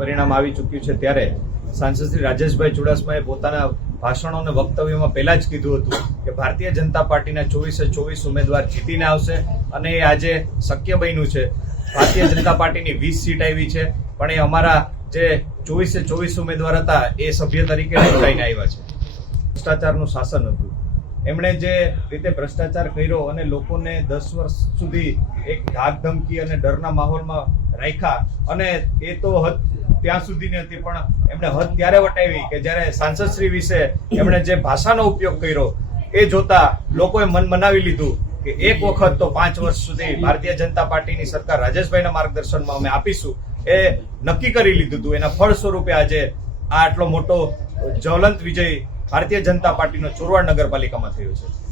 પરિણામ આવી ચૂક્યું છે ત્યારે સાંસદ શ્રી રાજેશભાઈ ચુડાસમાએ પોતાના ભાષણો અને વક્તવ્યમાં પહેલા જ કીધું હતું કે ભારતીય જનતા પાર્ટીના ચોવીસે ચોવીસ ઉમેદવાર જીતીને આવશે અને એ આજે શક્ય બન્યું છે. ભારતીય જનતા પાર્ટીની વીસ સીટ આવી છે, પણ એ અમારા જે ચોવીસે ચોવીસ ઉમેદવાર હતા, એ સભ્ય તરીકે ચૂંટાઈને આવ્યા છે. ભ્રષ્ટાચારનું શાસન હતું. એમણે જે રીતે ભ્રષ્ટાચાર કર્યો અને લોકોને દસ વર્ષ સુધી એક ધાક ધમકી અને ડરના માહોલમાં રાખ્યા અને એ તો ત્યાં સુધીની હતી, પણ એમણે હદ ત્યારે વટાવી કે જ્યારે સાંસદશ્રી વિશે એમણે જે ભાષાનો ઉપયોગ કર્યો, એ જોતા લોકોએ મન મનાવી લીધું કે એક વખત તો પાંચ વર્ષ સુધી ભારતીય જનતા પાર્ટીની સરકાર રાજેશભાઈના માર્ગદર્શનમાં અમે આપીશું. એ નક્કી કરી લીધું હતું. એના ફળ સ્વરૂપે આજે આ આટલો મોટો જ્વલંત વિજય ભારતીય જનતા પાર્ટીનો ચોરવાડ નગરપાલિકામાં થયો છે.